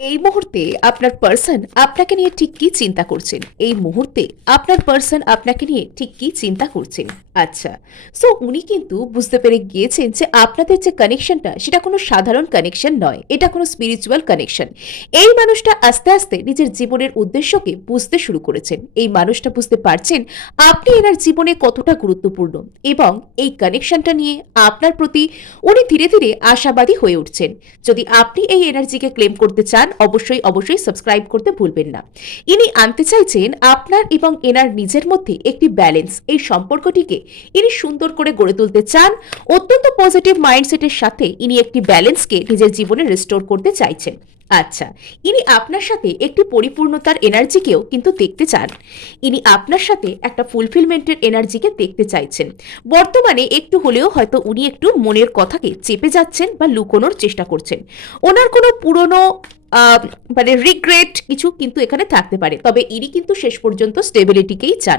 এই মুহূর্তে আপনার পার্সন আপনাকে নিয়ে ঠিক কি চিন্তা করছেন? এই মুহূর্তে আপনার পার্সন আপনাকে নিয়ে ঠিক কি চিন্তা করছেন? আচ্ছা। সো উনি কিন্তু বুঝতে পেরে গিয়েছেন যে আপনাদের যে কানেকশনটা সেটা কোনো সাধারণ কানেকশন নয়। এটা কোনো স্পিরিচুয়াল কানেকশন। এই মানুষটা আস্তে, আস্তে নিজের জীবনের উদ্দেশ্যকে বুঝতে শুরু করেছেন। এই মানুষটা বুঝতে পারছেন আপনি এনার জীবনে কতটা গুরুত্বপূর্ণ এবং এই কানেকশনটা নিয়ে আপনার প্রতি উনি ধীরে, ধীরে আশাবাদী হয়ে উঠছেন। যদি আপনি এই এনার্জিকে ক্লেম করতে চান অবশ্যই সাবস্ক্রাইব করতে ভুলবেন না। ইনি আনতে চাইছেন আপনার এবং এনার নিজের মধ্যে একটি ব্যালেন্স। এই সম্পর্কটিকে ইনি সুন্দর করে গড়ে তুলতে চান। অত্যন্ত পজিটিভ মাইন্ডসেটের সাথে ইনি একটি ব্যালেন্সকে নিজের জীবনে রেস্টোর করতে চাইছেন। আচ্ছা, ইনি আপনার সাথে একটি পরিপূর্ণতার এনার্জিকেও কিন্তু দেখতে চান। ইনি আপনার সাথে একটা ফুলফিলমেন্টের এনার্জিকে দেখতে চাইছেন। বর্তমানে একটু হলেও হয়তো উনি একটু মনের কথাকে চেপে যাচ্ছেন বা লুকোনোর চেষ্টা করছেন। ওনার কোনো পুরনো মানে রিগ্রেট কিছু কিন্তু এখানে থাকতে পারে। তবে ইনি কিন্তু শেষ পর্যন্ত স্টেবিলিটিকেই চান।